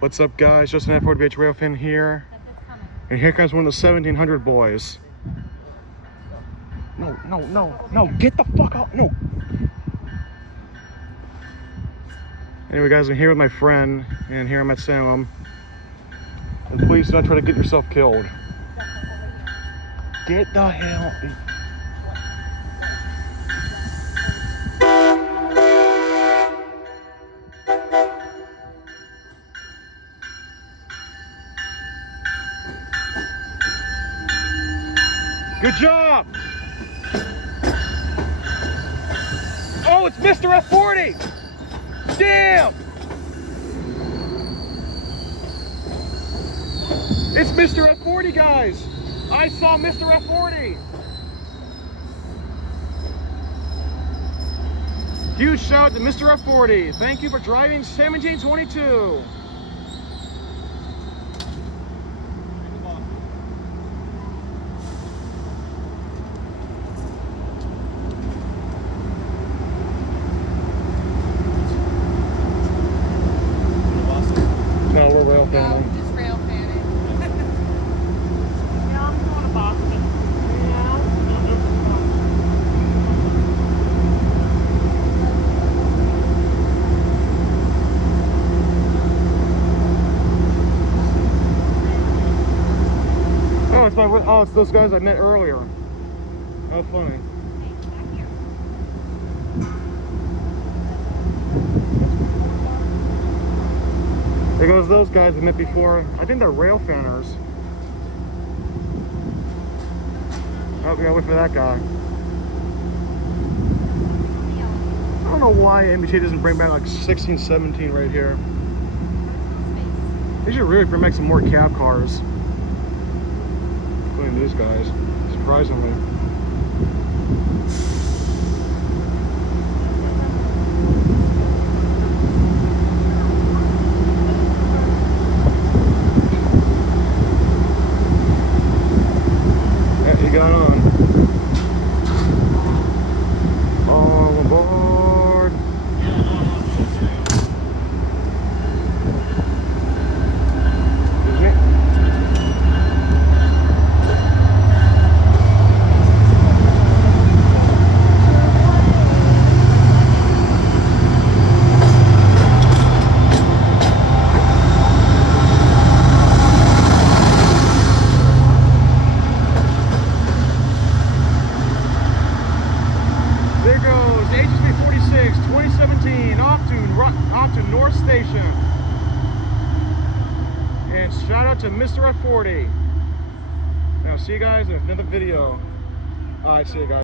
What's up, guys? Justin at 40BH Rail Fan here. And here comes one of the 1700 boys. No, get the fuck out, no. Anyway, guys, I'm here with my friend, and here I'm at Salem. And please do not try to get yourself killed. Get the hell. Good job! Oh, it's Mr. F-40! Damn! It's Mr. F-40, guys! I saw Mr. F-40! Huge shout out to Mr. F-40. Thank you for driving 1722. No, we're rail fanning. No, just rail fanning. Yeah, I'm going to Boston. Oh, it's those guys I met earlier. How funny. Hey, back here. There goes those guys I met before. I think they're rail fanners. Oh, we gotta wait for that guy. I don't know why MBTA doesn't bring back like 16, 17 right here. They should really bring back some more cab cars. Including these guys, surprisingly. He got on. All aboard. There goes HSP-46 2017 off to North Station. And shout out to Mr. F-40. Now see you guys in another video. Alright, see you guys.